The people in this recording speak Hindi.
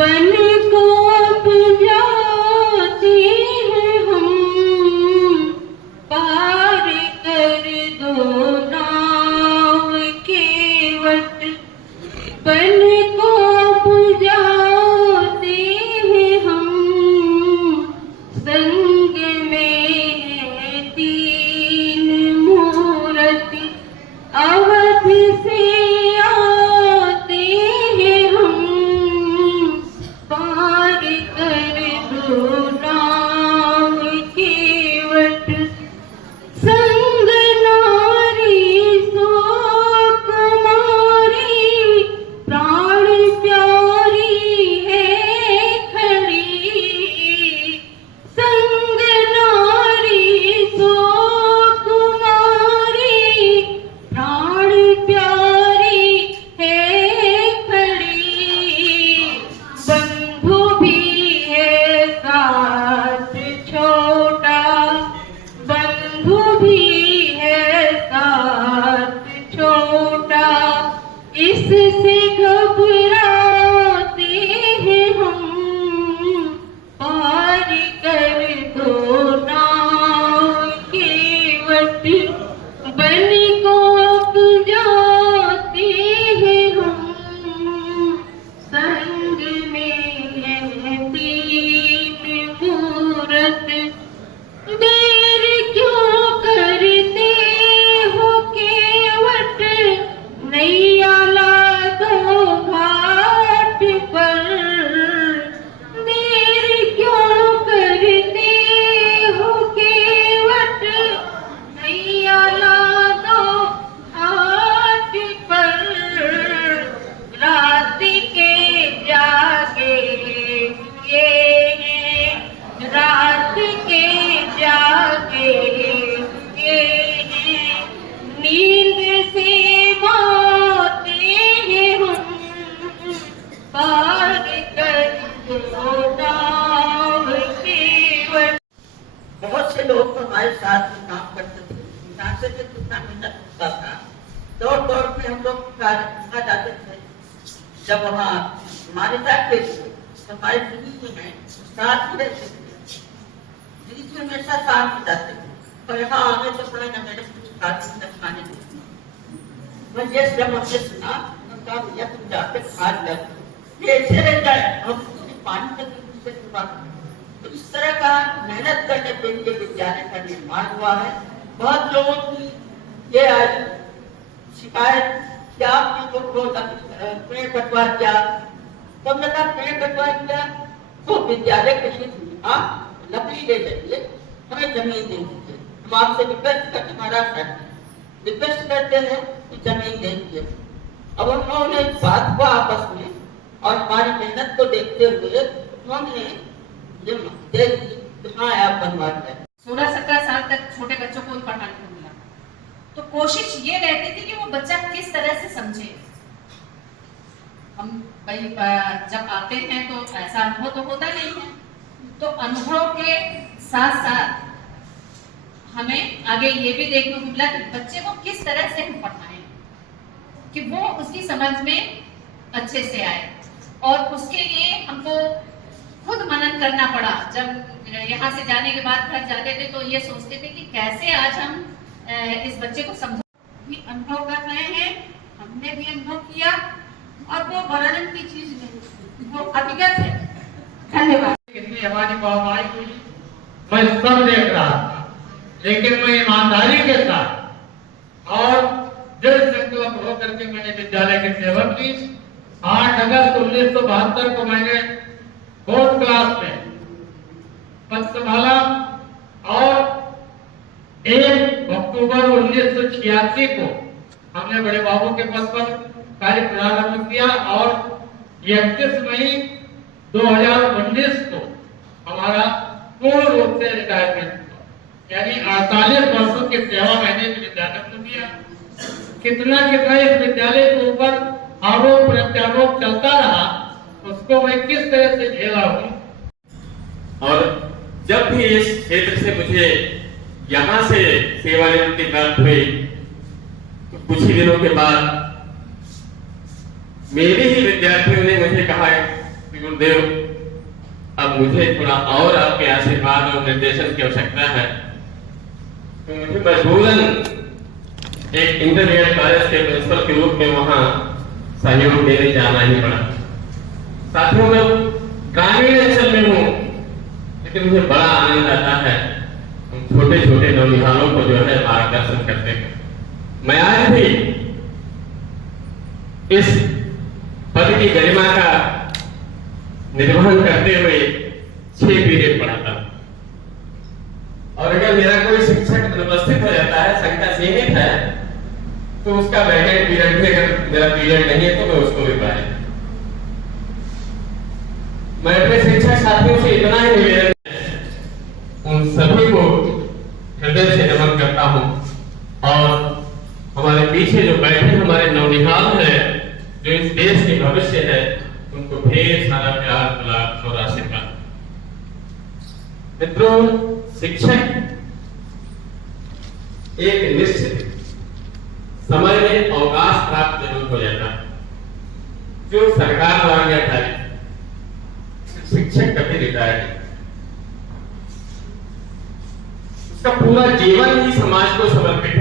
बन को बुझाते हैं हम, पार कर दो नाव के वट। बन को बुझाते हैं हम, संग में है तीन मूरत। अवध से आते हैं हम, पार कर दो नाव के वट। संग नारी सो कुमारी, प्राण प्यारी है खड़ी। संग नारी सो कुमारी, प्राण प्यारी है खड़ी। बंधु भी है साथ छोटा, बंधु भी है साथ छोटा। इससे घबराते हैं हम, पार कर दो नाव के वट। बन को जाते हैं हम, संग में है तीन मूरत। देर क्यों करते हो केवट, नैया ला दो घाट पर। देर क्यों करते हो केवट, नैया ला दो घाट पर। रात के जागे ये हैं, रात के जागे ये हैं। नींद से माते हैं हम, पार कर दो नाव के वट। बहुत से लोग हमारे साथ में काम करते थे, जाते थे कितना मेहनत होता था। दौड़ दौड़ के हम लोग कार्य जाते थे। जब वहाँ मान्यता के थे तो हमारे दीदी जी हैं साथ में रहते थे। दीदी जी हमेशा साथ में जाते थे और यहाँ आने से पहले न मैंने कुछ खाने दी। मैं ये जब हमने सुना उनका भैया तुम जाके खा लिया, ये ऐसे रह जाए हम पानी के से तो इस तरह का मेहनत करने के लिए विद्यालय का निर्माण हुआ है। बहुत लोगों की ये आई शिकायत कि आपने जो पेड़ कटवा दिया, तो हमने कहा पेड़ कटवा दिया तो विद्यालय कृषि आप लकड़ी ले जाइए, हमें जमीन दे दीजिए। हम आपसे रिक्वेस्ट करते महाराज रिक्वेस्ट करते हैं कि जमीन दे दीजिए। अब उन्होंने इस बात को आपस में और हमारी मेहनत को देखते हुए उन्होंने ये दे दी, हाँ आप बनवा दें। 16-17 साल तक छोटे बच्चों को पढ़ाने को मिला, तो कोशिश ये रहती थी कि वो बच्चा किस तरह से समझे। हम भाई जब आते हैं तो ऐसा अनुभव तो होता नहीं है, तो अनुभव के साथ साथ हमें आगे ये भी देखने को मिला कि बच्चे को किस तरह से हम पढ़ाएं कि वो उसकी समझ में अच्छे से आए। और उसके लिए हमको खुद मनन करना पड़ा। जब यहाँ से जाने के बाद घर जाते थे तो ये सोचते थे कि कैसे आज हम इस बच्चे को समझा। भी अनुभव कर रहे हैं, हमने भी अनुभव किया और वो वर्णन की चीज नहीं, वो अभिगत है। धन्यवाद। कितनी हमारी वाहवाही हुई मैं सब देख रहा था, लेकिन मैं ईमानदारी के साथ और दृढ़ संकल्प होकर के मैंने विद्यालय की सेवा की। 8 अगस्त 1972 को मैंने 4th क्लास में पद संभाला और 1 अक्टूबर 1986 को हमने बड़े बाबू के पद पर कार्य प्रारंभ किया और 31 मई 2019 को हमारा पूर्ण रूप से रिटायरमेंट हुआ। यानी 48 वर्षों की सेवा मैंने इस विद्यालय को दिया। कितना कितना इस विद्यालय के ऊपर आरोप प्रत्यारोप चलता रहा, उसको मैं किस तरह से झेला हूँ। और जब भी इस क्षेत्र से मुझे यहाँ से सेवानिवृत्ति प्राप्त हुई तो कुछ ही दिनों के बाद मेरे ही विद्यार्थियों ने मुझे कहा गुरुदेव, अब मुझे थोड़ा और आपके आशीर्वाद और निर्देशन की आवश्यकता है। तो मुझे मजबूरन एक इंटरमीडिएट कॉलेज के प्रिंसिपल के रूप में वहां सहयोग देने जाना ही पड़ा। साथियों, मैं ग्रामीण अंचल में हूँ, लेकिन मुझे बड़ा आनंद आता है उन छोटे छोटे नौनिहालों को जो है मार्गदर्शन करते हैं। मैं आज भी इस पद की गरिमा का निर्वहन करते हुए 6 पीरियड पढ़ाता हूं, और अगर मेरा कोई शिक्षक अनुपस्थित हो जाता है, संख्या सीमित है, तो उसका वैकेंट पीरियड भी, अगर मेरा पीरियड नहीं है तो मैं उसको भी पढ़ाए। मैं अपने शिक्षक साथियों से इतना ही निवेदन, उन सभी को हृदय से नमन करता हूं, और हमारे पीछे जो बैठे हमारे नौनिहाल हैं, जो इस देश के भविष्य है, उनको ढेर सारा प्यार, दुलार और आशीर्वाद। मित्रों, शिक्षक एक निश्चित समय में अवकाश प्राप्त जरूर हो जाता है, जो सरकार द्वारा निर्धारित। शिक्षक कभी रिटायर नहीं, उसका पूरा जीवन ही समाज को समर्पित